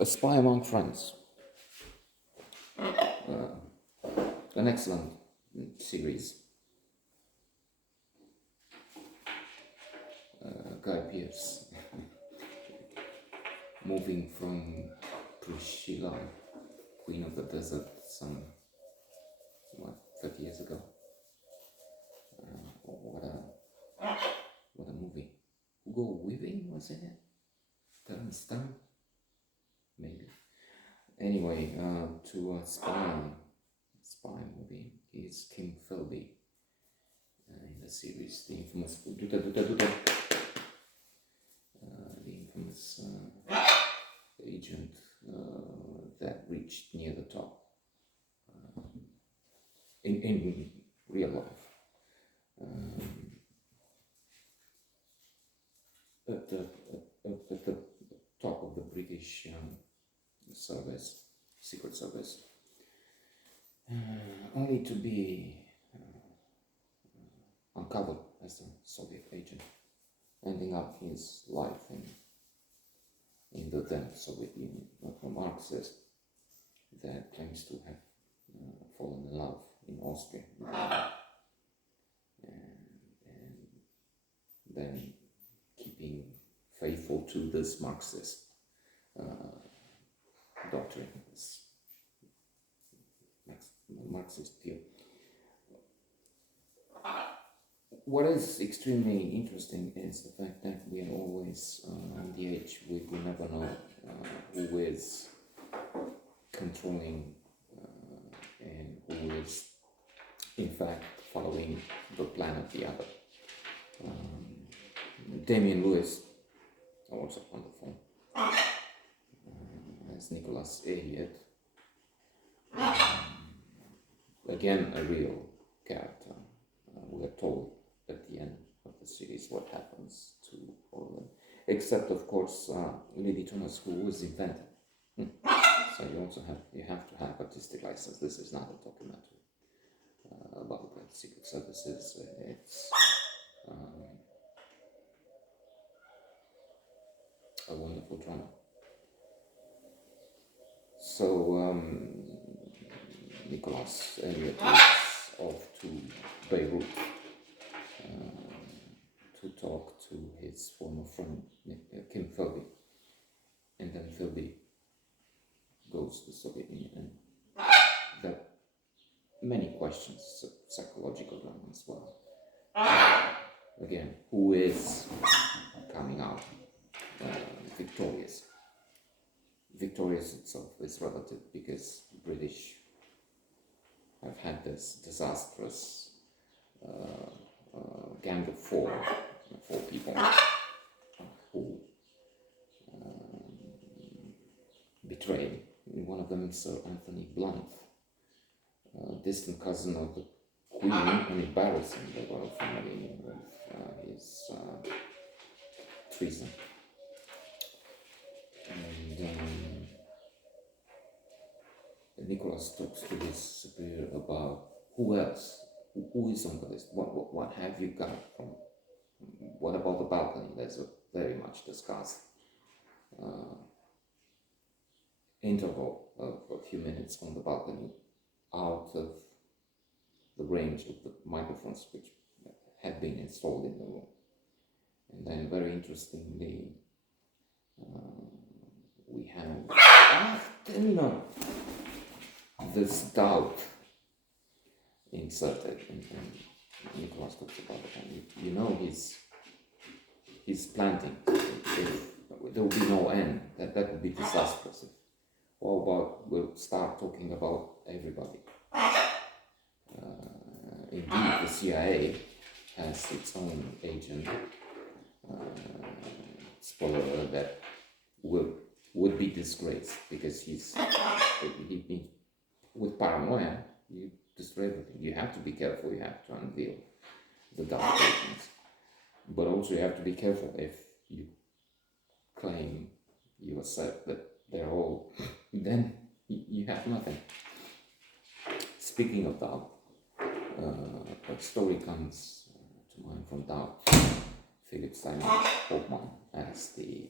A Spy Among Friends, an excellent series. Guy Pearce moving from Priscilla, Queen of the Desert, some 30 years ago. What a movie! Hugo Weaving was in it. Terence Stamp, maybe. Anyway, to a spy movie is Kim Philby in the series, the infamous the infamous agent that reached near the top in real life. At the top of the British service, secret service, only to be uncovered as a Soviet agent, ending up his life in the then Soviet Union, a Marxist that claims to have fallen in love in Austria, and then keeping faithful to this Marxist doctrine, this Marxist view. What is extremely interesting is the fact that we are always on the edge. We never know who is controlling and who is in fact following the plan of the other. Damian Lewis, also on the phone, as Nicholas Elliott, again a real character. We are told at the end of the series what happens to all of them, except of course Lily Thomas, who was invented. So you have to have artistic license. This is not a documentary about the secret services. It's a wonderful drama. So Nicholas Elliott is off to Beirut to talk to his former friend Kim Philby, and then Philby goes to the Soviet Union, and there are many questions, psychological drama as well. Again, who is coming out victorious? Victorious itself is relative, because the British have had this disastrous gang of four people who betrayed. One of them is Sir Anthony Blunt, distant cousin of the Queen, and embarrassing the royal family with his treason. And Nicholas talks to his superior about who else, who is on the list, what have you got from, what about the balcony? There's a very much discussed interval of a few minutes on the balcony, out of the range of the microphones which had been installed in the room. And then very interestingly, we have this doubt inserted, and Nicholas talks about it, and you know he's planting. If there will be no end, that would be disastrous. How about we'll start talking about everybody? Indeed, the CIA has its own agent, spoiler alert, that would be disgraced, because he'd been with paranoia. You destroy everything. You have to be careful. You have to unveil the dark agents, but also you have to be careful if you claim you accept that they're all, then you have nothing. Speaking of doubt, a story comes to mind from Doubt. Philip Seymour Hoffman as the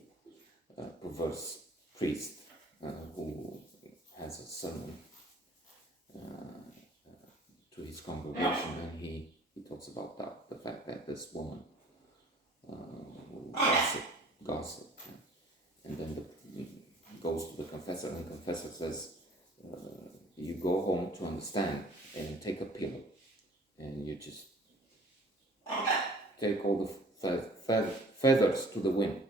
perverse priest who has a sermon to his congregation, and he talks about that, the fact that this woman gossip, and then goes to the confessor, and the confessor says, you go home to understand and take a pillow, and you just take all the feathers to the wind.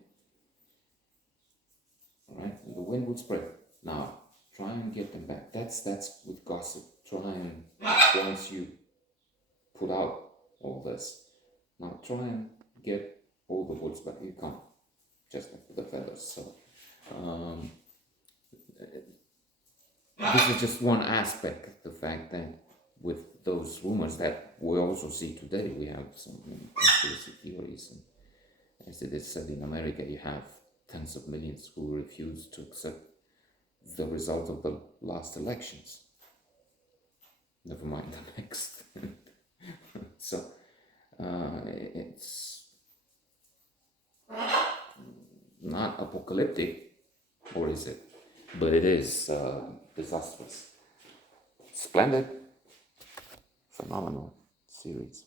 All right, and the wind will spread. Now try and get them back. That's with gossip. Try and, once you put out all this, now try and get all the woods back. You can't, just like the feathers. So this is just one aspect. The fact that with those rumors that we also see today, we have some conspiracy theories, and as it is said in America, you have tens of millions who refuse to accept the result of the last elections. Never mind the next. So it's not apocalyptic, or is it? But it is disastrous. Splendid, phenomenal series.